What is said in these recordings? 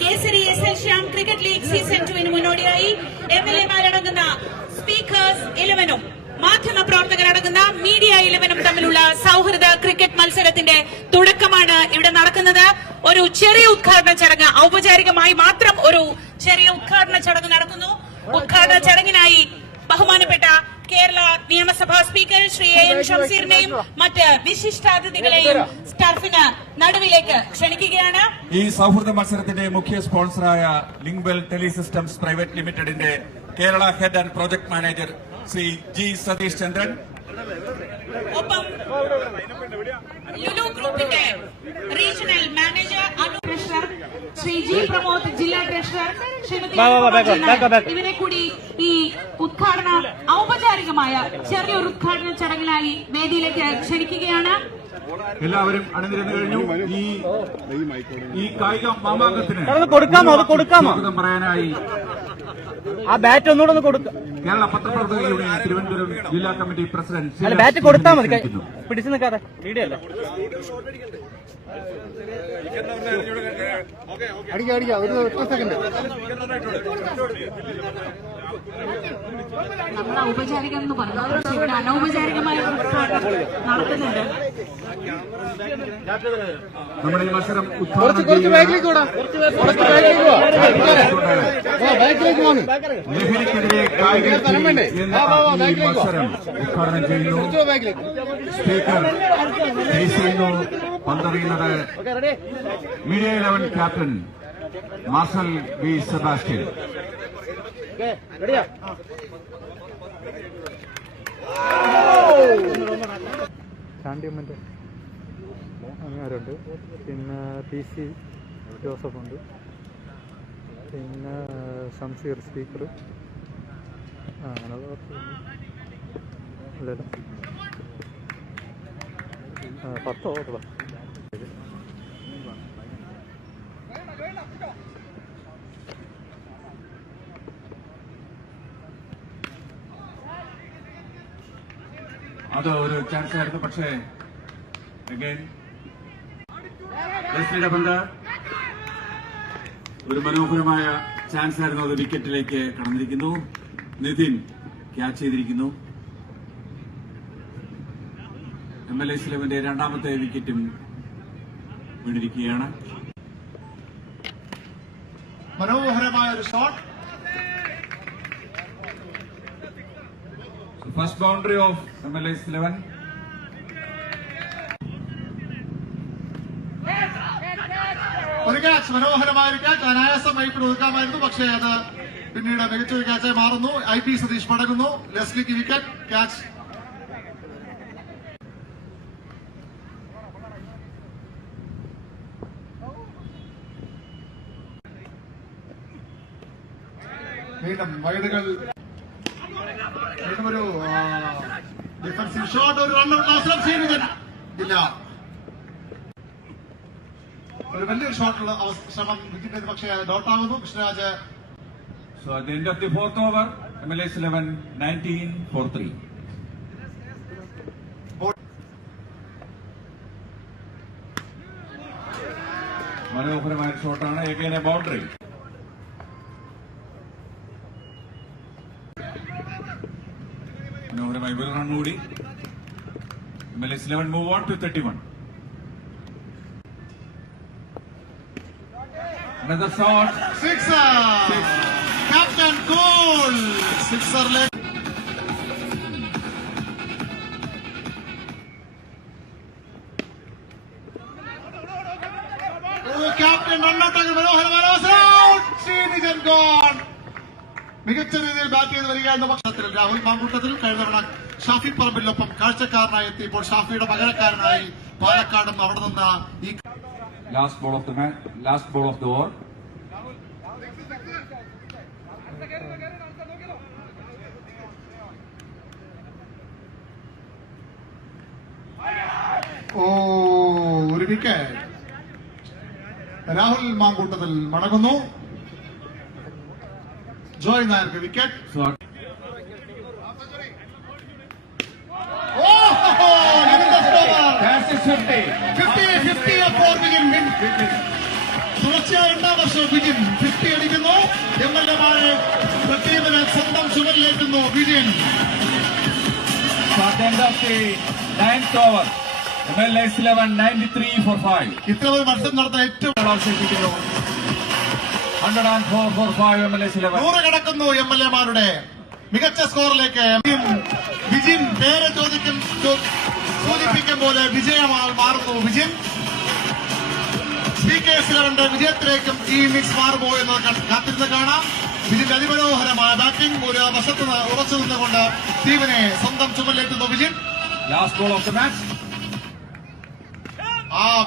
Kesari SL Shyam cricket league season 2 മുന്നോടിയായി MLA-മാരടങ്ങുന്ന speakers 11-ഉം മാധ്യമപ്രവർത്തകരടങ്ങുന്ന media 11-ഉം തമ്മിലുള്ള സൗഹൃദ ക്രിക്കറ്റ് മത്സരത്തിന്റെ തുടക്കമാണ് ഇവിടെ നടക്കുന്നത്. ഒരു ചെറിയ ഉദ്ഘാടന ചടങ്ങ്, ഔപചാരികമായി മാത്രം ഒരു ചെറിയ ഉദ്ഘാടന ചടങ്ങ് നടക്കുന്നു. ഉദ്ഘാടന ചടങ്ങിനായി ബഹുമാനപ്പെട്ട കേരള നിയമസഭാ സ്പീക്കർ ശ്രീ AN ഷംസീറിനെയും മറ്റ് വിശിഷ്ടാതിഥികളെയും സ്റ്റർഫിന് നടുവിലേക്ക് ക്ഷണിക്കുകയാണ്. ഈ സൗഹൃദ മത്സരത്തിന്റെ മുഖ്യ സ്പോൺസറായ ലിങ്ക്ബെൽ ടെലിസിസ്റ്റംസ് പ്രൈവറ്റ് ലിമിറ്റഡിന്റെ Kerala head and project manager Shri G Satish Chandran, ഒപ്പം ലുലു ഗ്രൂപ്പിന്റെ regional manager treasurer Shri G Pramod, ജില്ലാ ട്രഷറർ ശ്രീമതി ഇവരെ കൂടി ഈ ഉദ്ഘാടന ഔപചാരികമായ ചെറിയൊരു ഉദ്ഘാടന ചടങ്ങിനായി വേദിയിലേക്ക് ക്ഷണിക്കുകയാണ്. എല്ലാവരും അണിനിരന്നു കഴിഞ്ഞു. ഈ കായിക മാമാങ്കത്തിന് സ്വാഗതം പറയാനായി ആ ബാറ്റ് ഒന്നുകൂടെ ഒന്ന് കൊടുക്കാം. കേരള പത്രപ്രവർത്തക യൂണിയൻ തിരുവനന്തപുരം ജില്ലാ കമ്മിറ്റി പ്രസിഡന്റ് ബാറ്റ് കൊടുത്താൽ മതി, പിടിച്ചു നിൽക്കാതെ. വീഡിയോ അല്ല. നമ്മൾ ഔപചാരികം എന്ന് പറഞ്ഞു, പക്ഷെ ഇവിടെ അനൗപചാരികമായ നടക്കുന്നുണ്ട്. നമ്മുടെ ഈ മത്സരം ലഹരിക്കെതിരെ കായിക മത്സരം ഉദ്ഘാടനം ചെയ്യുന്നു. സ്പീക്കർ ചെയ്യുന്നു. പന്തറിയുന്നത് media 11 captain Marshal B Sebastian. ചാണ്ടിയമ്മൻ്റെ അങ്ങാരുണ്ട്, പിന്നെ PC ജോസഫ് ഉണ്ട്, പിന്നെ ഷംസീർ സ്പീക്കർ, അങ്ങനെ അല്ലല്ലോ 10 ഓവർ. അത് ഒരു ചാൻസ് ആയിരുന്നു, പക്ഷേ ലെസ്ലിയുടെ പന്ത് ഒരു മനോഹരമായ ചാൻസ് ആയിരുന്നു. അത് വിക്കറ്റിലേക്ക് കടന്നിരിക്കുന്നു. നിതിൻ ക്യാച്ച് ചെയ്തിരിക്കുന്നു. MLS 11-ന്റെ രണ്ടാമത്തെ വിക്കറ്റും വീണിരിക്കുകയാണ്. മനോഹരമായ ഒരു shot. First boundary of MLS 11. ഒരു ക്യാച്ച്, മനോഹരമായ ഒരു ക്യാച്ച്. അനായാസം വൈപ്പിൽ ഒതുക്കാമായിരുന്നു, പക്ഷേ അത് പിന്നീട് മികച്ചൊരു ക്യാച്ചായി മാറുന്നു. IP സതീഷ് മടങ്ങുന്നു. ലെസ്ലിക്ക് വിക്കറ്റ്. ക്യാച്ച് വീണ്ടും വൈഡുകൾ. വീണ്ടും ഒരു ഡിഫൻസീവ് ഷോട്ട്. ഒരു റണ്ണൌട്ട് അവസരം ചെയ്യുന്നില്ല. ഒരു വലിയൊരു ഷോട്ടുള്ള ശ്രമം വിക്കറ്റ്, പക്ഷേ ഡോട്ട് ആവുന്നു. Krishnaraj. So at the end of the fourth over, MLS 11 19 for 3. മനോഹരമായ ഷോട്ടാണ്. Again A boundary. മനോഹരമായി ഒരു റൺ കൂടി. MLS 11 move on to 31. Another shot. Sixer. Captain Cole. Sixer leg. Captain run out ആകുന്ന മനോഹരമായ അവസരം. ശ്രീനിധൻ ഗോൾ. മികച്ച രീതിയിൽ ബാറ്റ് ചെയ്ത് വരികയായിരുന്ന പക്ഷത്തിൽ രാഹുൽ മാങ്കൂട്ടത്തിൽ കഴിഞ്ഞ തവണ ഷാഫി പറമ്പിലൊപ്പം കാഴ്ചക്കാരനായി എത്തിയപ്പോൾ ഷാഫിയുടെ പകരക്കാരനായി പാലക്കാടും അവിടെ നിന്ന് ഈ last ball of the over. ഒരു വിക്കറ്റ്. രാഹുൽ മാങ്കൂട്ടത്തിൽ മടങ്ങുന്നു. ജോയ് നായർക്ക് വിക്കറ്റ്. 50 for വിജിൻ. തുടർച്ചയായ 2ാം വർഷം വിജിൻ 50 അടിക്കുന്നു. MLA-മാരെ ടീമിന് സ്വന്തം ചുമലിലേറ്റുന്നു Vijin. At the end of the 9th over, MLS 11 93 for 5. ഇത്തവണ മത്സരം നടന്ന ഏറ്റവും അവശേഷിക്കുന്നു 104 for 5 MLS 11. 100 കടക്കുന്നു MLA-മാരുടെ മികച്ച സ്കോറിലേക്ക്. വിജിൻ പേര് സൂചിപ്പിക്കും പോലെ വിജയമായി മാറുന്നു. വിജിൻ CKS 11 വിജയത്തിലേക്കും ഈ ഇന്നിംഗ്സ് മാറുമോ എന്ന് കാത്തിരുന്ന് കാണാം. വിജിന്റെ അതിമനോഹരമായ ബാറ്റിംഗ് ഒരു വശത്ത് ഉറച്ചു നിന്നുകൊണ്ട് ടീമിനെ സ്വന്തം ചുമലിലേറ്റുന്നു Vijin. Last ball of the match.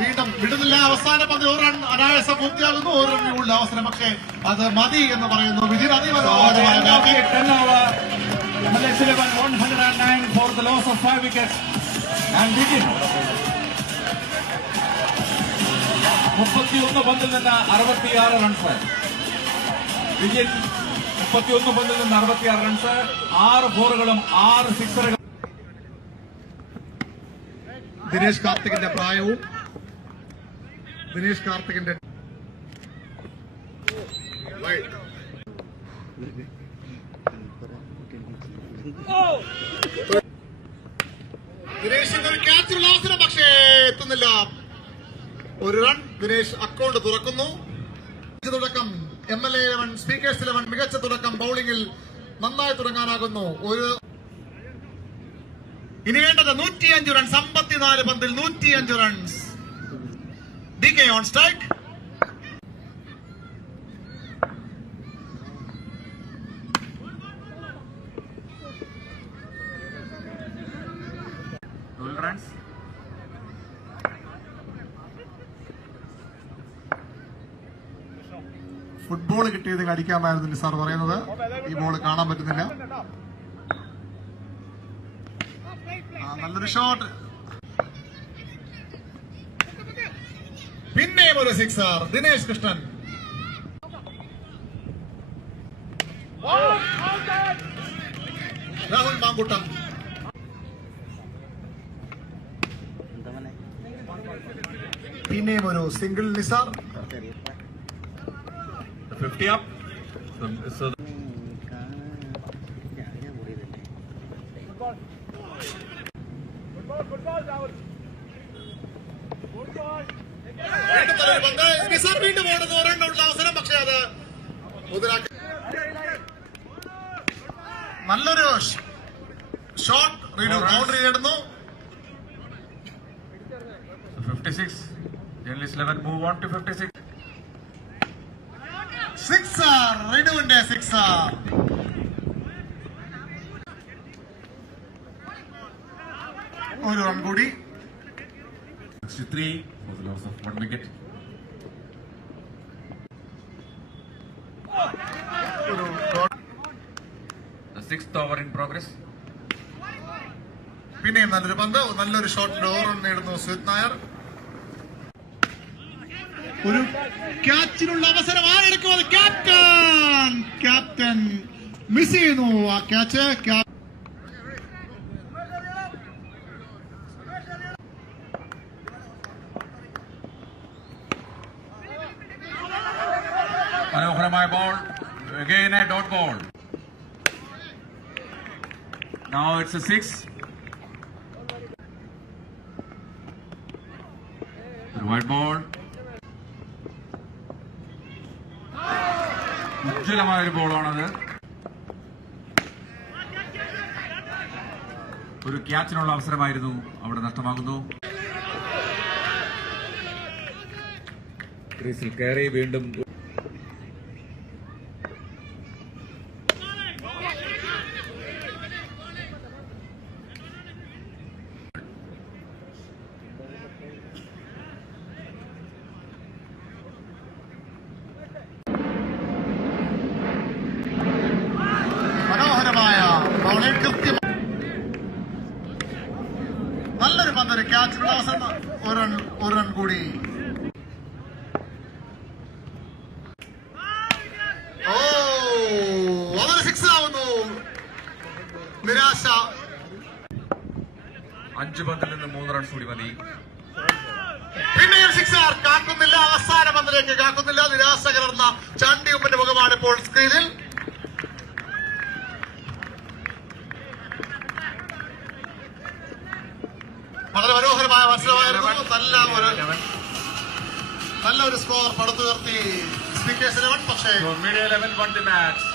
വീണ്ടും വിടുന്നില്ല. അവസാന പന്തിൽ 1 റൺ അനായാസം പൂർത്തിയാകുന്നു. 1 റണ്ണിനുള്ള അവസരം, പക്ഷേ അത് മതി എന്ന് പറയുന്നു വിജിൻ. അതിമനോഹരമായ batting. 10 over, MLS 11 109 for the loss of 5 wickets. And Vijin 31 പന്തിൽ നിന്ന് 66 റൺസ്. വിജിൻ 31 പന്തിൽ നിന്ന് 66 റൺസ്, 6 ഫോറുകളും 6 സിക്സറുകളും. ദിനേശ് കാർത്തികിന്റെ പ്രായവും ദിനേശ് കാർത്തികിന്റെ ദിനേശിന്റെ ഒരു ക്യാച്ചിനുള്ള അവസരം, പക്ഷേ എത്തുന്നില്ല. 1 റൺ. ദിനേശ് അക്കൗണ്ട് തുറക്കുന്നു. തുടക്കം MLA 11 CKS 11 മികച്ച തുടക്കം. ബൌളിംഗിൽ നന്നായി തുടങ്ങാനാകുന്നു. ഇനി വേണ്ടത് 105 റൺസ്. 54 പന്തിൽ 105 runs. DK on strike. runs. Football കിട്ടിയത് അടിക്കാമായിരുന്നു നിസാർ പറയുന്നത്. ഈ ബോൾ കാണാൻ പറ്റുന്നില്ല. നല്ലൊരു ഷോട്ട്. പിന്നെയും ഒരു സിക്സർ. ദിനേശ് കൃഷ്ണൻ. രാഹുൽ മാങ്കൂട്ടം. പിന്നെയും ഒരു single Nisar. 50 up. So Nisar വീണ്ടും ഓടുന്നു. ഒരെണ്ണമുള്ള അവസരം, പക്ഷേ അത് മുതലാക്കി. നല്ലൊരു ഷോട്ട്. ബൗണ്ടറി നേടുന്നു. 56. MLS 11 move on to 56. Sixer. റിനുവിന്റെ സിക്സർ. ഒരു റൺ കൂടി. 63 for the loss of 1 wicket. The 6th over in progress. പിന്നെയും നല്ലൊരു പന്ത്. നല്ലൊരു ഷോട്ടിൽ 1 റൺ നേടുന്നു സുജിത് നായർ. ഒരു ക്യാച്ചിനുള്ള അവസരം. ആരെടുക്കും അത്? ക്യാപ്റ്റൻ മിസ് ചെയ്യുന്നു ആ ക്യാച്ച്. മനോഹരമായ ball. Again a dot ball. Now it's a 6. ഒരു വൈഡ് ബോൾ. ഉജ്ജ്വലമായൊരു ബോളാണത്. ഒരു ക്യാച്ചിനുള്ള അവസരമായിരുന്നു അവിടെ നഷ്ടമാകുന്നു. ക്രീസിൽ കയറി വീണ്ടും മനോഹരമായ ബൗളിംഗ്. കൃത്യം. നല്ലൊരു പന്തൊരു ക്യാച്ചിനുള്ള അവസരം. ഒരു റൺ കൂടി. അതൊരു സിക്സ് ആവുന്നു. നിരാശ. 5 പന്തിൽ നിന്ന് 3 റൺസ് കൂടി മതി. മുഖത്തിലേക്ക് കാക്കുന്നില്ല. നിരാശ കലർന്ന ചാണ്ടി ഉമ്മന്റെ മുഖമാണ് ഇപ്പോൾ സ്ക്രീനിൽ. വളരെ മനോഹരമായ മത്സരമായിരുന്നു. നല്ല ഒരു സ്കോർ പടുത്തുയർത്തി സ്പീക്കേഴ്സ് 11. പക്ഷേ So Media 11 won the match.